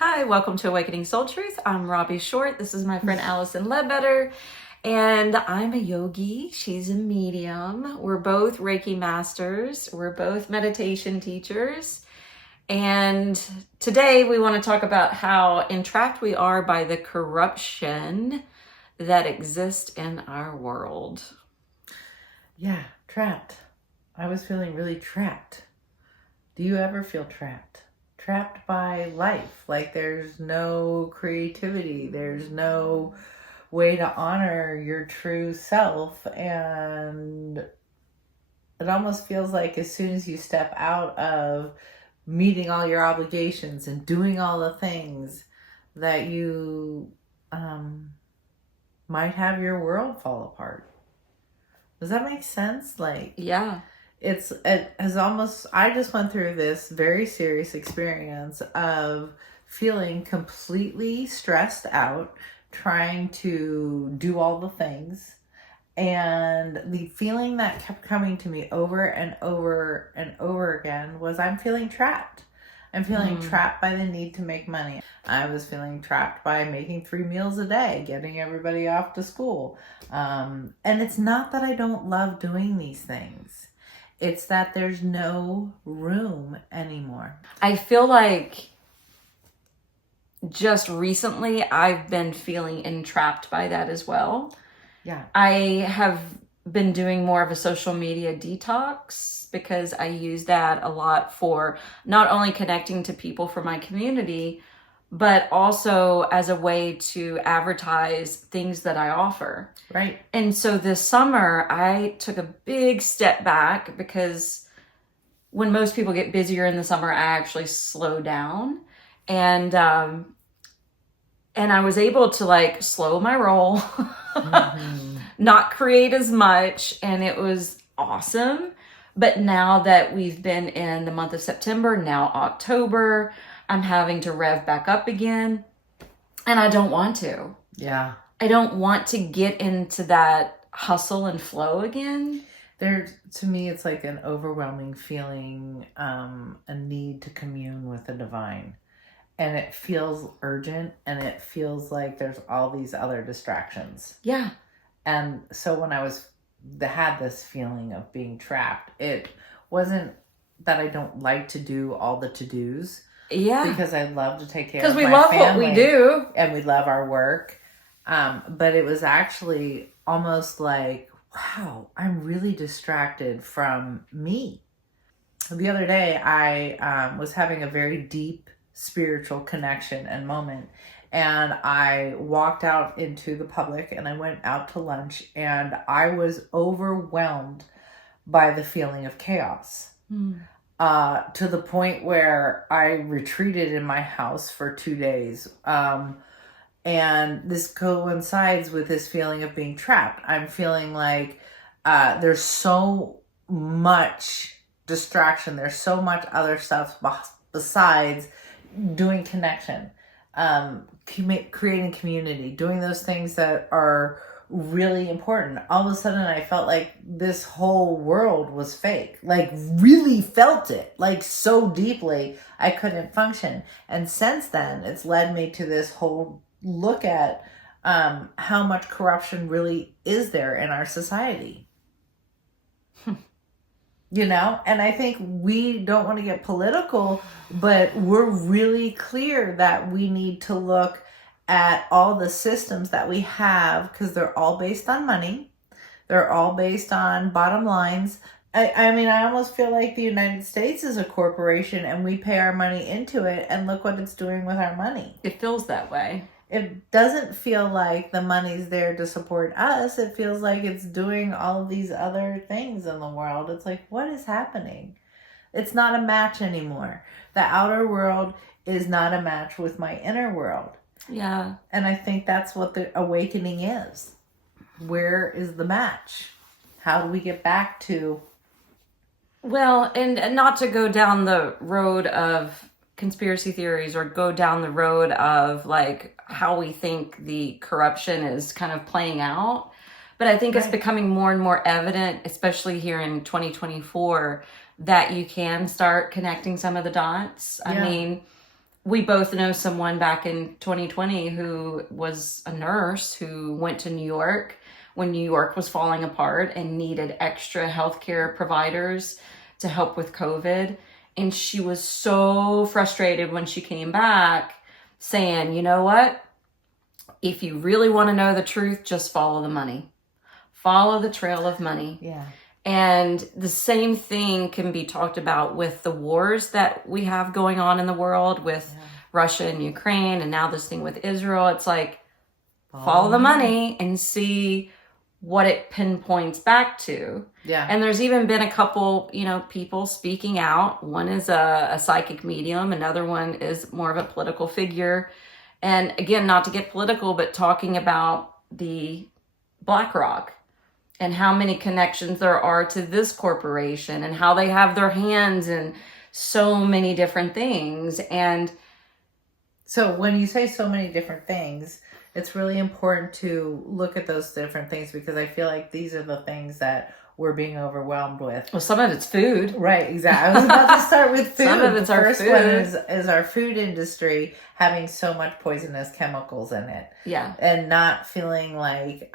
Hi, welcome to Awakening Soul Truth. I'm Robbie Short. This is my friend Allison Ledbetter, and I'm a yogi. She's a medium. We're both Reiki masters. We're both meditation teachers. And today we want to talk about how entrapped we are by the corruption that exists in our world. Yeah, trapped. I was feeling really trapped. Do you ever feel trapped? Trapped by life. Like there's no creativity, there's no way to honor your true self. And it almost feels like as soon as you step out of meeting all your obligations and doing all the things, that you might have your world fall apart. Does that make sense? Yeah. It has almost, I just went through this very serious experience of feeling completely stressed out, trying to do all the things. And the feeling that kept coming to me over and over and over again was I'm feeling trapped. I'm feeling trapped by the need to make money. I was feeling trapped by making 3 meals a day, getting everybody off to school. And it's not that I don't love doing these things. It's that there's no room anymore. I feel like just recently I've been feeling entrapped by that as well. Yeah. I have been doing more of a social media detox because I use that a lot for not only connecting to people from my community, but also as a way to advertise things that I offer. Right. And so this summer, I took a big step back because when most people get busier in the summer, I actually slow down. And I was able to slow my roll, not create as much, and it was awesome. But now that we've been in the month of September, now October, I'm having to rev back up again, and I don't want to. Yeah. I don't want to get into that hustle and flow again. To me, it's like an overwhelming feeling, a need to commune with the divine. And it feels urgent, and it feels like there's all these other distractions. Yeah. And so when I had this feeling of being trapped, it wasn't that I don't like to do all the to-dos. Yeah. Because I love to take care of my family. Because we love family, what we do. And we love our work. But it was actually almost like, wow, I'm really distracted from me. The other day, I was having a very deep spiritual connection and moment. And I walked out into the public and I went out to lunch, and I was overwhelmed by the feeling of chaos. To the point where I retreated in my house for 2 days. And this coincides with this feeling of being trapped. I'm feeling like there's so much distraction. There's so much other stuff besides doing connection, creating community, doing those things that are really important. All of a sudden I felt like this whole world was fake, like really felt it, like so deeply I couldn't function. And since then it's led me to this whole look at how much corruption really is there in our society. And I think we don't want to get political, but we're really clear that we need to look at all the systems that we have, because they're all based on money. They're all based on bottom lines. I mean, I almost feel like the United States is a corporation and we pay our money into it, and look what it's doing with our money. It feels that way. It doesn't feel like the money's there to support us. It feels like it's doing all of these other things in the world. It's like, what is happening? It's not a match anymore. The outer world is not a match with my inner world. Yeah. And I think that's what the awakening is. Where is the match? How do we get back to... Well, and not to go down the road of conspiracy theories or go down the road of how we think the corruption is kind of playing out. But I think it's becoming more and more evident, especially here in 2024, that you can start connecting some of the dots. I mean, we both know someone back in 2020 who was a nurse who went to New York when New York was falling apart and needed extra healthcare providers to help with COVID. And she was so frustrated when she came back, saying, you know what? If you really want to know the truth, just follow the money. Follow the trail of money. Yeah. And the same thing can be talked about with the wars that we have going on in the world with Russia and Ukraine, and now this thing with Israel. It's like, follow the money and see what it pinpoints back to. Yeah. And there's even been a couple, people speaking out. One is a psychic medium. Another one is more of a political figure. And again, not to get political, but talking about the BlackRock and how many connections there are to this corporation and how they have their hands in so many different things. And so when you say so many different things, it's really important to look at those different things, because I feel like these are the things that we're being overwhelmed with. well, some of it's food. Right, exactly. I was about to start with food. Some of it's the our first food. one is our food industry having so much poisonous chemicals in it. Yeah. And not feeling like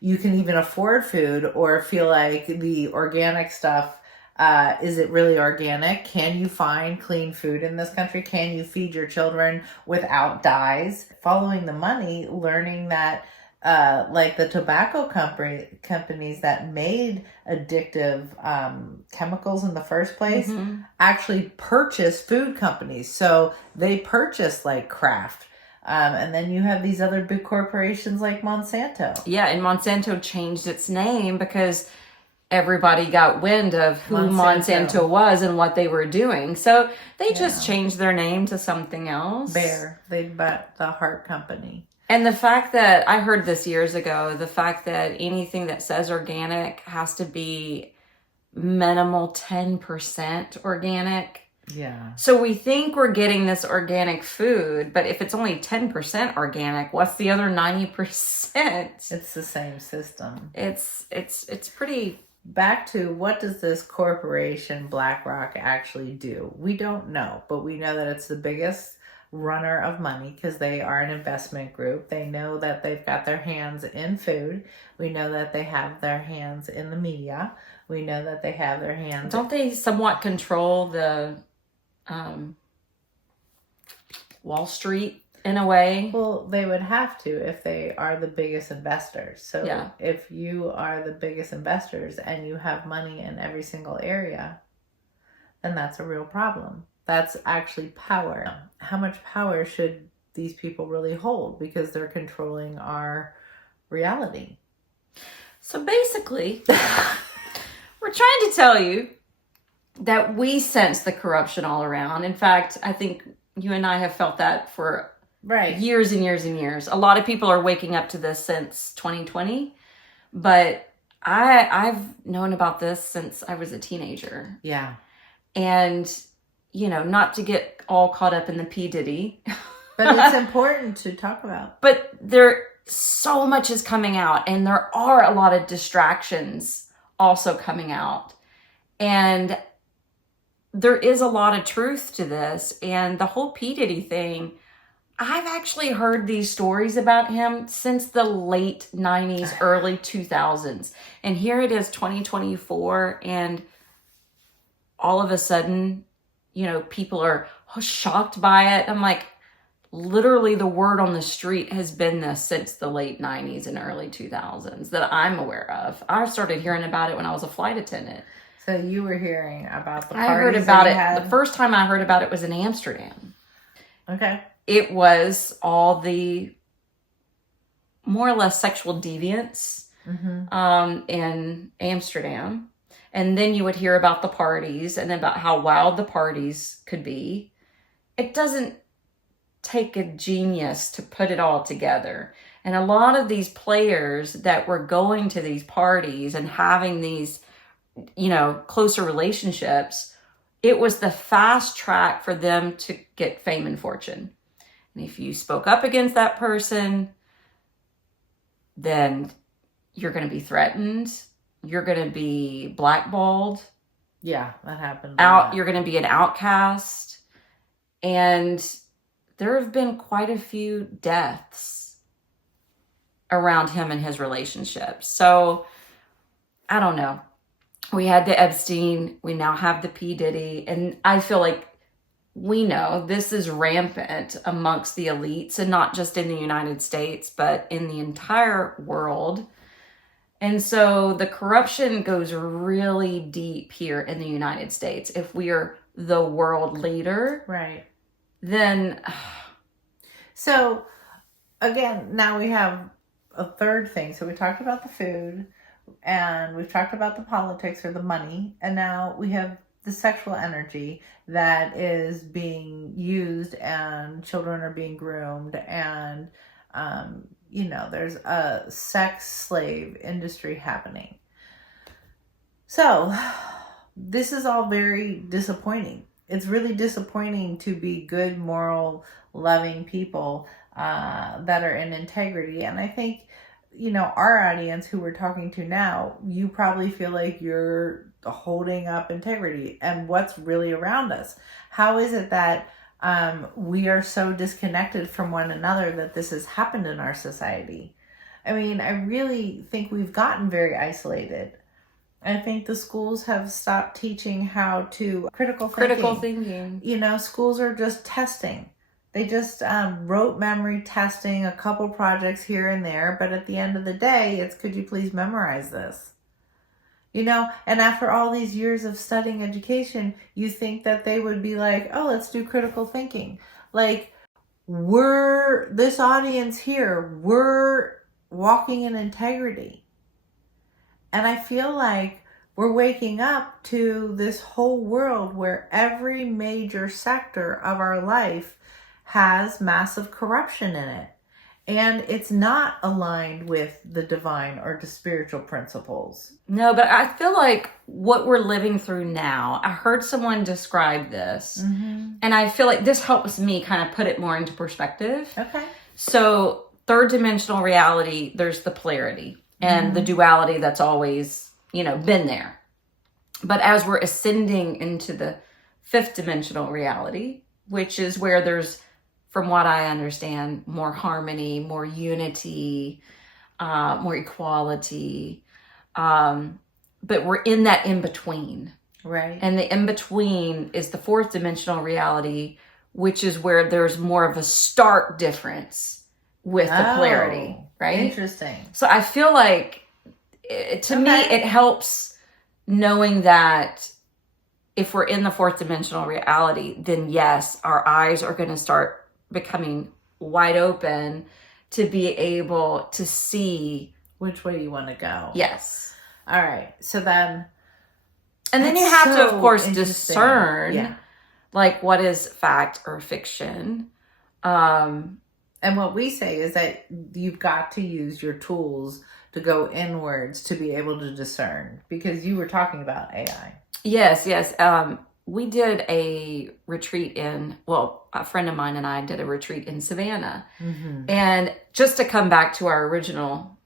you can even afford food, or feel like the organic stuff, is it really organic? Can you find clean food in this country? Can you feed your children without dyes? Following the money, learning that like the tobacco companies that made addictive chemicals in the first place actually purchase food companies. So they purchase like Kraft. And then you have these other big corporations like Monsanto. Yeah, and Monsanto changed its name because everybody got wind of who Monsanto was and what they were doing. So they just changed their name to something else. Bayer. They bought the Heart Company. And the fact that, I heard this years ago, the fact that anything that says organic has to be minimal 10% organic. Yeah. So we think we're getting this organic food, but if it's only 10% organic, what's the other 90%? It's the same system. It's pretty... Back to, what does this corporation BlackRock actually do? We don't know, but we know that it's the biggest runner of money because they are an investment group. They know that they've got their hands in food. We know that they have their hands in the media. We know that they have their hands... Don't they somewhat control the Wall Street in a way? Well, they would have to if they are the biggest investors. So if you are the biggest investors and you have money in every single area, then that's a real problem. That's actually power. How much power should these people really hold? Because they're controlling our reality. So basically, we're trying to tell you that we sense the corruption all around. In fact, I think you and I have felt that for years and years and years. A lot of people are waking up to this since 2020, but I've known about this since I was a teenager. Yeah. And, not to get all caught up in the P. Diddy. But it's important to talk about. But so much is coming out, and there are a lot of distractions also coming out. And there is a lot of truth to this. And the whole P. Diddy thing, I've actually heard these stories about him since the late 90s, early 2000s. And here it is, 2024, and all of a sudden, people are shocked by it. I'm like, literally the word on the street has been this since the late 90s and early 2000s that I'm aware of. I started hearing about it when I was a flight attendant. So you were hearing about the parties I heard about it. The first time I heard about it was in Amsterdam. Okay. It was all the more or less sexual deviants in Amsterdam. And then you would hear about the parties and about how wild the parties could be. It doesn't take a genius to put it all together. And a lot of these players that were going to these parties and having these, closer relationships, it was the fast track for them to get fame and fortune. And if you spoke up against that person, then you're going to be threatened. You're going to be blackballed. Yeah, that happened. You're going to be an outcast. And there have been quite a few deaths around him and his relationships. So I don't know. We had the Epstein, we now have the P. Diddy, and I feel like we know this is rampant amongst the elites, and not just in the United States, but in the entire world. And so the corruption goes really deep here in the United States. If we are the world leader, Right. then So again, now we have a third thing. So we talked about the food, and we've talked about the politics or the money, and now we have the sexual energy that is being used, and children are being groomed, and there's a sex slave industry happening. So this is all very disappointing. It's really disappointing to be good, moral, loving people that are in integrity. And I think, our audience who we're talking to now, you probably feel like you're holding up integrity and what's really around us. How is it that we are so disconnected from one another that this has happened in our society? I mean, I really think we've gotten very isolated. I think the schools have stopped teaching how to critical thinking. Schools are just testing. They just rote memory testing, a couple projects here and there. But at the end of the day, it's, could you please memorize this? And after all these years of studying education, you think that they would be like, oh, let's do critical thinking. Like, this audience here, we're walking in integrity. And I feel like we're waking up to this whole world where every major sector of our life has massive corruption in it. And it's not aligned with the divine or the spiritual principles. No, but I feel like what we're living through now, I heard someone describe this, and I feel like this helps me kind of put it more into perspective. Okay. So third dimensional reality, there's the polarity and the duality that's always, been there. But as we're ascending into the fifth dimensional reality, which is where there's, from what I understand, more harmony, more unity, more equality. But we're in that in-between. Right. And the in-between is the fourth dimensional reality, which is where there's more of a stark difference with the polarity, right? Interesting. So I feel like, to me, it helps knowing that if we're in the fourth dimensional reality, then yes, our eyes are going to start becoming wide open to be able to see which way you want to go. Yes. All right. So then, and then you have to, of course, discern like what is fact or fiction. And what we say is that you've got to use your tools to go inwards to be able to discern, because you were talking about AI. Yes. We did a retreat a friend of mine and I did a retreat in Savannah. And just to come back to our original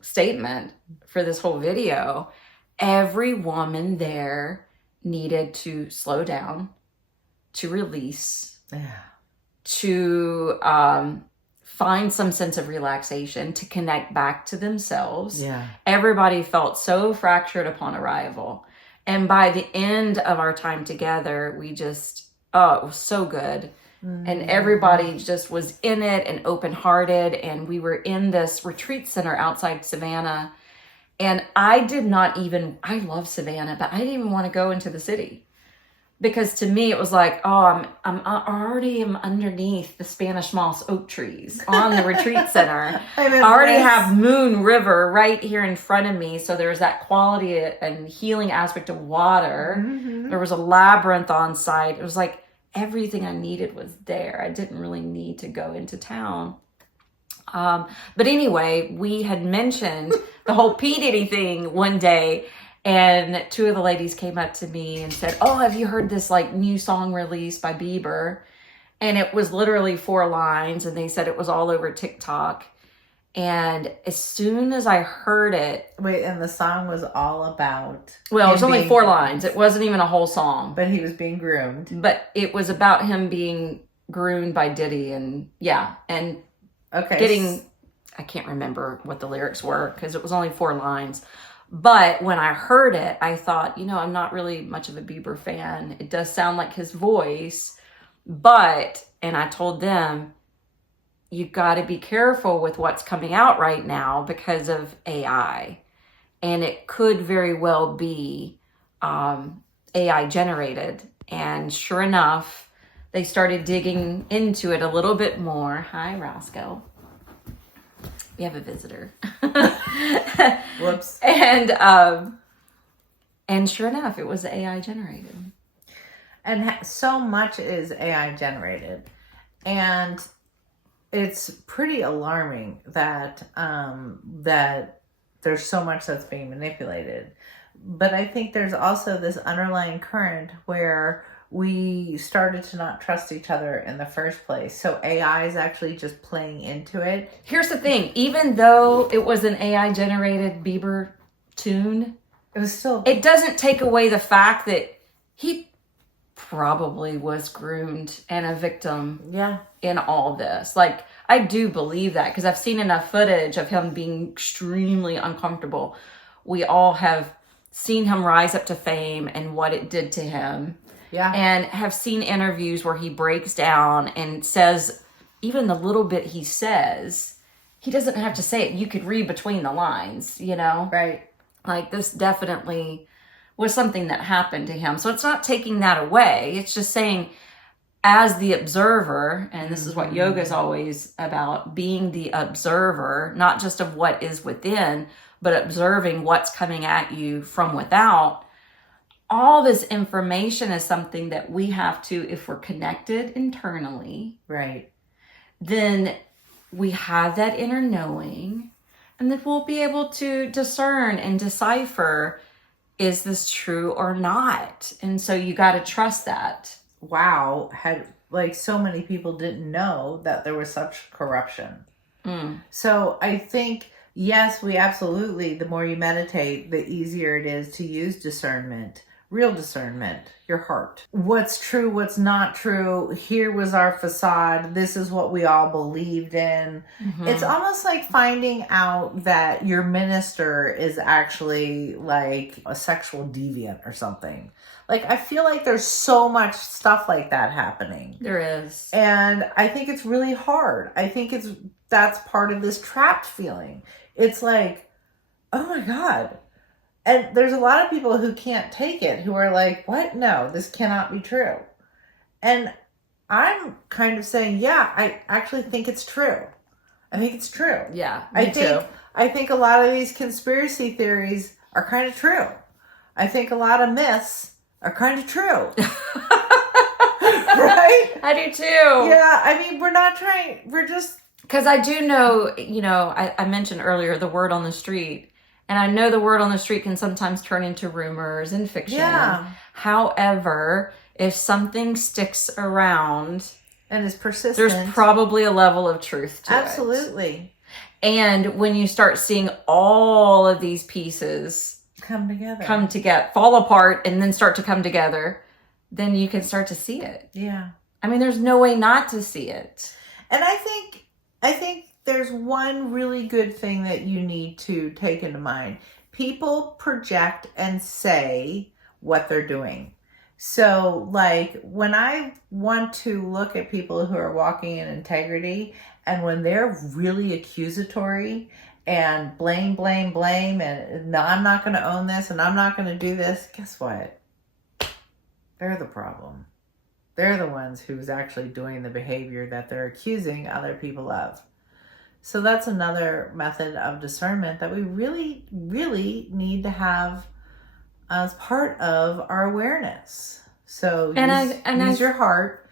statement for this whole video, every woman there needed to slow down, to release, to find some sense of relaxation, to connect back to themselves. Yeah. Everybody felt so fractured upon arrival. And by the end of our time together, we just, it was so good. And everybody just was in it and open-hearted. And we were in this retreat center outside Savannah. And I love Savannah, but I didn't even want to go into the city. Because to me, it was like, I'm already underneath the Spanish moss oak trees on the retreat center. I already have Moon River right here in front of me. So there's that quality and healing aspect of water. There was a labyrinth on site. It was like everything I needed was there. I didn't really need to go into town. But anyway, we had mentioned the whole P. Diddy thing one day. And two of the ladies came up to me and said, oh, have you heard this like new song released by Bieber? And it was literally 4 lines. And they said it was all over TikTok. And as soon as I heard it, Wait, and the song was all about. well, it was him only being- 4 lines. It wasn't even a whole song. But he was being groomed. But it was about him being groomed by Diddy and Okay. getting, I can't remember what the lyrics were because it was only 4 lines. But when I heard it, I thought, I'm not really much of a Bieber fan. It does sound like his voice, and I told them, you got to be careful with what's coming out right now because of AI. And it could very well be AI generated. And sure enough, they started digging into it a little bit more. Hi, Roscoe. We have a visitor. Whoops. And sure enough, it was AI generated. And so much is AI generated. And it's pretty alarming that that there's so much that's being manipulated. But I think there's also this underlying current where we started to not trust each other in the first place. So AI is actually just playing into it. Here's the thing. Even though it was an AI generated Bieber tune, It was still... it doesn't take away the fact that he probably was groomed and a victim Yeah. in all this. Like, I do believe that because I've seen enough footage of him being extremely uncomfortable. We all have seen him rise up to fame and what it did to him. Yeah. And have seen interviews where he breaks down and says, even the little bit he says, he doesn't have to say it. You could read between the lines, Right. Like, this definitely was something that happened to him. So it's not taking that away. It's just saying, as the observer, and this is what yoga is always about, being the observer, not just of what is within, but observing what's coming at you from without. All this information is something that we have to, if we're connected internally, Right. then we have that inner knowing, and then we'll be able to discern and decipher, is this true or not? And so you got to trust that. Wow. So many people didn't know that there was such corruption. So I think, yes, we absolutely, the more you meditate, the easier it is to use discernment. Real discernment, your heart. What's true, what's not true. Here was our facade. This is what we all believed in. It's almost like finding out that your minister is actually like a sexual deviant or something. Like, I feel like there's so much stuff like that happening. There is. And I think it's really hard. I think that's part of this trapped feeling. It's like, oh my God. And there's a lot of people who can't take it, who are like, what? No, this cannot be true. And I'm kind of saying, yeah, I actually think it's true. I think it's true. Yeah, me too. I think a lot of these conspiracy theories are kind of true. I think a lot of myths are kind of true. Right? I do too. Yeah, I mean, we're just... Because I do know, I mentioned earlier the word on the street. And I know the word on the street can sometimes turn into rumors and fiction. Yeah. However, if something sticks around and is persistent, there's probably a level of truth to it. Absolutely. And when you start seeing all of these pieces come together, fall apart, and then start to come together, then you can start to see it. Yeah. I mean, there's no way not to see it. And I think there's one really good thing that you need to take into mind. People project and say what they're doing. So, like, when I want to look at people who are walking in integrity, and when they're really accusatory and blame, and no, I'm not going to own this and I'm not going to do this, guess what? They're the problem. They're the ones who's actually doing the behavior that they're accusing other people of. So that's another method of discernment that we really, really need to have as part of our awareness. So use your heart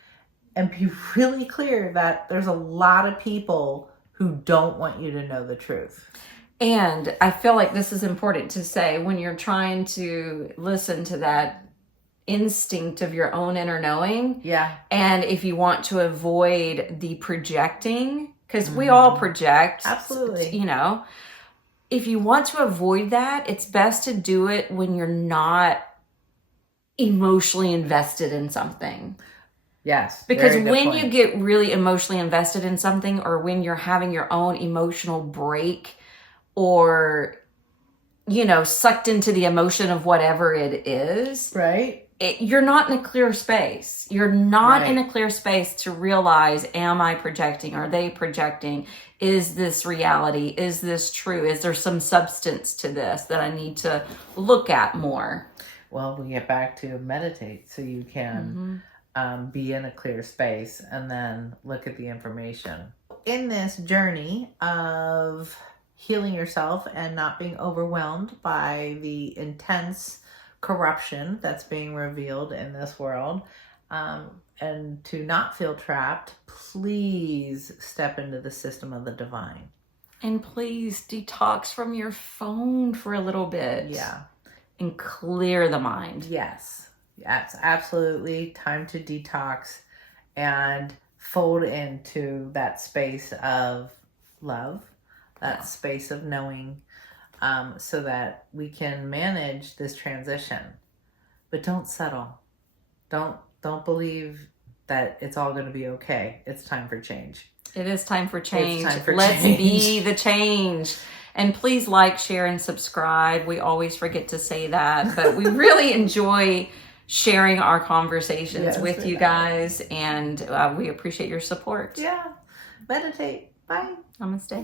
and be really clear that there's a lot of people who don't want you to know the truth. And I feel like this is important to say when you're trying to listen to that instinct of your own inner knowing. Yeah. And if you want to avoid the projecting, because we all project. Absolutely. You know, if you want to avoid that, it's best to do it when you're not emotionally invested in something. Yes. Because very good when point. you get really emotionally invested in something, or when you're having your own emotional break, or, you know, sucked into the emotion of whatever it is, Right. You're not in a clear space. You're not Right. in a clear space to realize, am I projecting? Are they projecting? Is this reality? Is this true? Is there some substance to this that I need to look at more? Well, we get back to meditate so you can be in a clear space and then look at the information. In this journey of healing yourself and not being overwhelmed by the intense corruption that's being revealed in this world, and to not feel trapped, please step into the system of the divine. And please detox from your phone for a little bit. Yeah. And clear the mind. Yes. Yes, absolutely. Time to detox and fold into that space of love, that space of knowing, so that we can manage this transition. But don't settle. Don't believe that it's all going to be okay. It's time for change. It is time for change. It's time for Let's change. be the change. And please like, share, and subscribe. We always forget to say that, but we really enjoy sharing our conversations Yes, with we you do. guys, and we appreciate your support. Yeah. Meditate. Bye. Namaste.